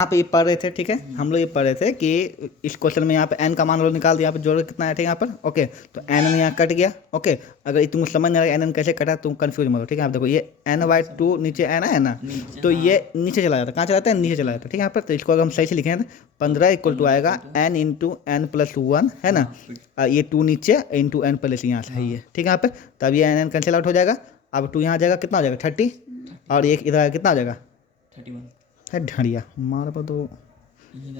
यहाँ पे ये पढ़ रहे थे, ठीक है, हम लोग ये पढ़ रहे थे कि इस क्वेश्चन में यहाँ पे n का मान लोग निकाल दिया, यहाँ पे जोड़ कितना आया था यहाँ पर। ओके, तो n यहाँ कट गया। ओके, अगर तुम समझ नहीं रहा n कैसे कटा तुम कंफ्यूज मत हो, ठीक है। आप देखो ये n/2 नीचे n है ना, तो ये नीचे चला जाता है। कहाँ चला जाता है? नीचे चला जाता है, ठीक है। यहाँ पर तो इसको अगर हम सही से लिखें 15 = आएगा n × n+1, है ना। ये 2 नीचे इंटू n प्लस यहाँ से है ये, ठीक है। यहाँ पे तब ये n कैंसिल आउट हो जाएगा। अब 2 यहाँ आ जाएगा, कितना हो जाएगा 30, और एक इधर आएगा, कितना हो जाएगा 31 है ढड़िया मार पर, तो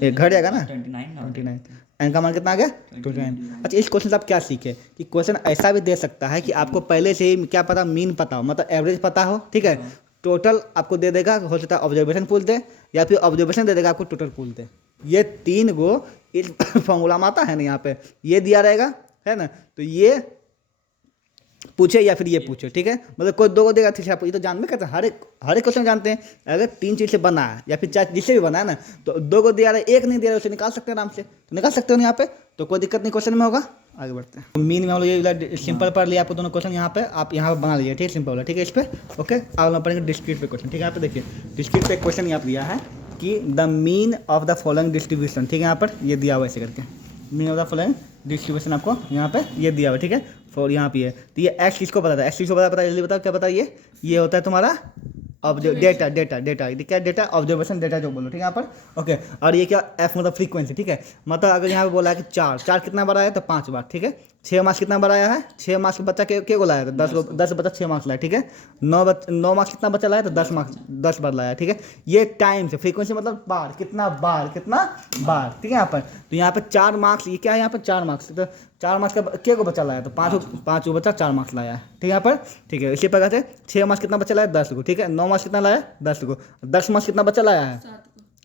एक घट जाएगा ना 29। एन का मान कितना आ गया 29। अच्छा, इस क्वेश्चन से आप क्या सीखे कि क्वेश्चन ऐसा भी दे सकता है कि आपको पहले से ही क्या पता, मीन पता हो, मतलब एवरेज पता हो, ठीक है। टोटल आपको दे देगा, हो सकता है ऑब्जर्वेशन पूछ दे, या फिर ऑब्जर्वेशन दे देगा आपको टोटल पूछ दे। ये 3 गो इस फॉर्मूला में आता है ना, यहाँ पे ये दिया रहेगा, है ना। तो ये पूछे या फिर ये पूछे, ठीक है। मतलब कोई 2 को देगा, ठीक है। आप ये तो जानते करते हैं, हर एक क्वेश्चन जानते हैं। अगर 3 चीज़ से बना है या फिर 4 जिससे भी बना है ना, तो 2 को दिया रहा है, 1 नहीं दिया रहा है, उसे निकाल सकते हैं आराम से, तो निकाल सकते हो यहाँ पे, तो कोई दिक्कत नहीं क्वेश्चन में होगा। आगे बढ़ते हैं। मीन में हम लोग ये सिंपल पढ़ लिया आपको दोनों क्वेश्चन, यहाँ पे आप यहाँ पर बना लीजिए, ठीक है, सिंपल वाला, ठीक है। इस पर ओके, अब हम पढ़ेंगे डिस्क्रीट पे क्वेश्चन, ठीक है। यहाँ पे देखिए डिस्क्रीट पे क्वेश्चन यहाँ दिया है कि the mean of the following distribution, ठीक है। यहाँ पर ये दिया हुआ ऐसे करके, mean of the following distribution आपको यहाँ पे ये दिया हुआ, ठीक है। फॉर यहाँ पे है, तो ये एक्स किसको पता था, एक्स किसको पता जल्दी बताओ, क्या बताइए। ये होता है तुम्हारा डेटा क्या डेटा, ऑब्जर्वेशन डेटा जो बोलो, ठीक है यहाँ पर। ओके, और ये क्या एफ मतलब फ्रीक्वेंसी, ठीक है। मतलब अगर यहाँ पे बोला है कि 4 कितना बार आया, तो 5 बार, ठीक है। 6 मार्क्स कितना बार आया है, 6 मार्क्स का बच्चा के को लाया था 10 बच्चा 6 मार्क्स लाया, ठीक है। 9 मार्क्स कितना बच्चा लाया, तो 10 बार लाया, ठीक है। ये टाइम से, फ्रीक्वेंसी मतलब बार, कितना बार, ठीक है यहाँ पर। तो यहाँ पे 4 मार्क्स, ये क्या है यहाँ पर 4 मार्क्स, तो 4 मार्क्स का के को बच्चा लाया, तो 5 बच्चा 4 मार्क्स लाया है, ठीक है यहाँ पर, ठीक है। इसी प्रकार से 6 मार्क्स कितना बच्चा लाया, 10 को, ठीक है। 9 मार्क्स कितना लाया, 10 को। 10 मार्क्स कितना बच्चा लाया है,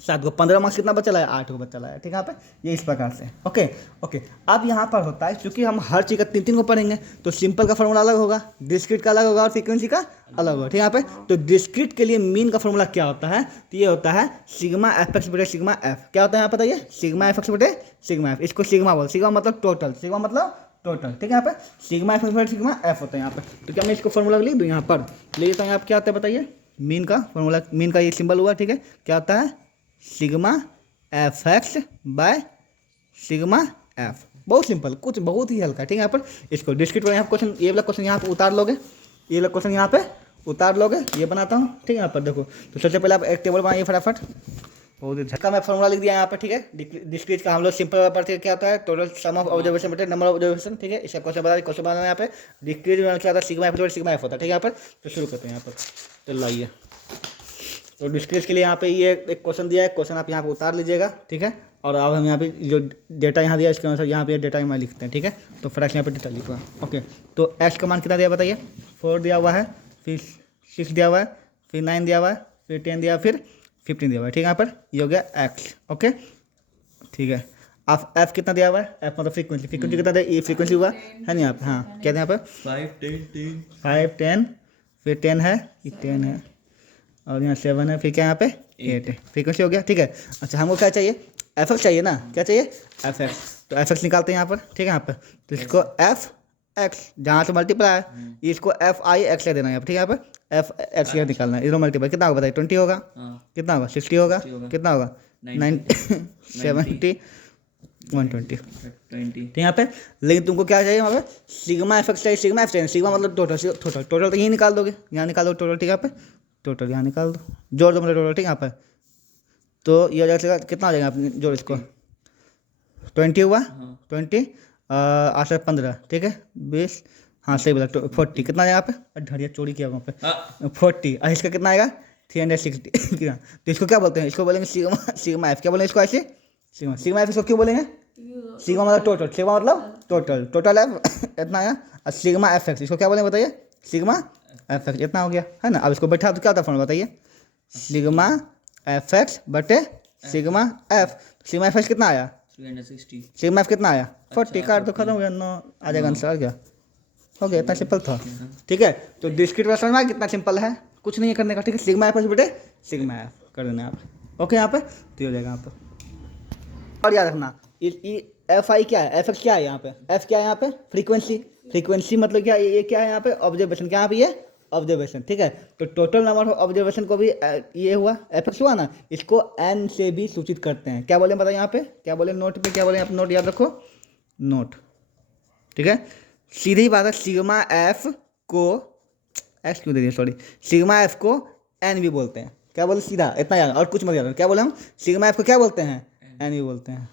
7 को। 15 मार्क्स कितना बच्चा लाया, 8 को बच्चा लाया, ठीक है यहाँ पे। ये इस प्रकार से ओके। अब यहाँ पर होता है, क्योंकि हम हर चीज़ का 3 को पढ़ेंगे, तो सिंपल का फॉर्मूला अलग होगा, डिस्क्रीट का अलग होगा, और फ्रीक्वेंसी का अलग होगा, ठीक है यहाँ पे। तो डिस्क्रीट के लिए मीन का फॉर्मूला क्या होता है, तो ये होता है सिग्मा एफ एक्स बटे सिग्मा एफ। क्या होता है यहाँ पर बताइए, सिग्मा एफ एक्स बटे सिग्मा एफ। इसको सिग्मा बोल, सिग्मा मतलब टोटल, ठीक है यहाँ पे। सिग्मा एफ बटे सिग्मा एफ होता है यहाँ पे। तो क्या मैं इसको फॉर्मूला लिख दूँ यहाँ पर, ले लेता हूँ। यहाँ क्या होता है बताइए, मीन का फॉर्मूला, मीन का ये सिंबल हुआ, ठीक है। क्या होता है, sigma F x by sigma F. बहुत सिंपल, कुछ बहुत ही हल्का, ठीक है यहाँ पर। इसको डिस्क्रीट यहाँ क्वेश्चन, ये वाला क्वेश्चन यहाँ पे उतार लोगे, ये वाला क्वेश्चन यहाँ पे उतार लोगे, ये बनाता हूँ, ठीक है यहाँ पर। देखो, तो सबसे पहले आप एक टेबल बनाइए फटाफट। बहुत ही झटका मैं फॉर्मूला लिख दिया यहाँ पे, ठीक है। डिस्क्रीट का हम लोग सिंपल पढ़ते हैं, क्या होता है, टोटल सम ऑफ ऑब्जर्वेशन बटे नंबर ऑफ ऑब्जर्वेशन, ठीक है। इसका क्वेश्चन बनाना है यहाँ पे। डिस्क्रीट में क्या होता है, सिग्मा एफ बटे सिग्मा एफ होता है, ठीक है यहाँ पर। तो शुरू करते हैं यहाँ पर, तो लाइए। तो डिस्क्रीट के लिए यहाँ पे ये एक क्वेश्चन दिया है, क्वेश्चन आप यहाँ पे उतार लीजिएगा, ठीक है। और अब हम यहाँ पे जो डेटा यहाँ दिया है, इसके अनुसार यहाँ पे डेटा में लिखते हैं, ठीक है। तो फटाक यहाँ पे डेटा लिखा, ओके। तो एक्स का मान कितना दिया बताइए, 4 दिया हुआ है, फिर 6 दिया हुआ है, फिर 9 दिया हुआ है, फिर 10 दिया, फिर 15 दिया हुआ है, ठीक है यहाँ पर। ये हो गया एक्स, ओके, ठीक है। आप एफ कितना दिया हुआ है, एफ मतलब फ्रीक्वेंसी कितना दिया, ये फ्रीक्वेंसी हुआ है नहीं आप, हाँ क्या दिया यहाँ पर 5 10, फिर 10 है, ये 10 है, और यहाँ 7 है, फिर क्या यहाँ पे 8 है, फ्रीक्वेंसी हो गया, ठीक है। अच्छा, हमको क्या चाहिए, एफ एक्स चाहिए ना, क्या चाहिए एफ एक्स। तो एफ एक्स निकालते हैं यहाँ पर, ठीक है यहाँ पर। तो इसको एफ एक्स जहाँ से मल्टीप्लाई है, इसको एफ आई एक्स देना है यहाँ पर, ठीक है यहाँ पर। एफ एक्स यहाँ निकालना है, इधर मल्टीप्लाई कितना होगा बताइए, 20 होगा, कितना होगा 60 होगा, कितना होगा 90 70 120, ठीक है यहाँ पे। लेकिन तुमको क्या चाहिए वहाँ पे, सिग्मा एफ एक्स चाहिए, सिग्मा एफ चाहिए। सिग्मा मतलब टोटल तो यही निकाल दोगे, यहाँ निकाल दो टोटल, ठीक है यहाँ पे। टोटल यहाँ निकाल दो, जोड़ दो मतलब टोटल, ठीक है यहाँ पर। तो ये हो जाएगा, कितना हो जाएगा आपने जोड़, इसको 20 हुआ, 20 8 से 15, ठीक है 20, हाँ सही बोला 40, कितना आएगा यहाँ पे, ढड़िया चोरी किया वहाँ पे 40। और इसका कितना आएगा 360 कितना। तो इसको क्या बोलते हैं, इसको बोलेंगे सिग्मा एफ। क्या बोलेंगे इसको ऐसे, सिग्मा एफ। इसको क्यों बोलेंगे, सिग्मा मतलब टोटल, सिग्मा मतलब टोटल एफ इतना आया। और सिग्मा एफ एक्स, इसको क्या बोलेंगे बताइए, सिग्मा एफ एक्स, इतना हो गया, है ना। अब इसको बैठा तो क्या होता है फॉर्मूला बताइए, सिग्मा एफ एक्स बटे sigma F. Sigma F x कितना आया 360, सिग्मा एफ कितना आया 40, काट तो खत्म हो गया, 9 आ जाएगा आंसर, क्या हो गया, इतना सिंपल था, ठीक है। तो डिस्क्रीट का समझ में कितना सिंपल है, कुछ नहीं है करने का, ठीक है। सिग्मा एफ एक्स बटे सिग्मा एफ कर देना आप, ओके यहाँ पे। तो हो जाएगा यहाँ पर। और याद रखना एफ आई क्या है, एफ एक्स क्या है यहाँ पे, एफ क्या है यहाँ पे फ्रीक्वेंसी मतलब क्या, ये क्या है यहाँ पे ऑब्जर्वेशन, क्या यहाँ पे ये ऑब्जर्वेशन, ठीक है। तो टोटल नंबर ऑफ ऑब्जर्वेशन को भी ये हुआ एफ एक्स हुआ ना, इसको एन से भी सूचित करते हैं। क्या बोले बताओ यहाँ पे, क्या बोले नोट पे, क्या बोले यहाँ पे, नोट याद रखो, नोट, ठीक है। सीधी बात है, सिग्मा एफ को एक्स क्यों दे दिया, सॉरी, सिग्मा एफ को एन भी बोलते हैं। क्या बोले, सीधा इतना याद, और कुछ मत याद, क्या बोले हम, सिग्मा एफ को क्या बोलते हैं, एन भी बोलते हैं।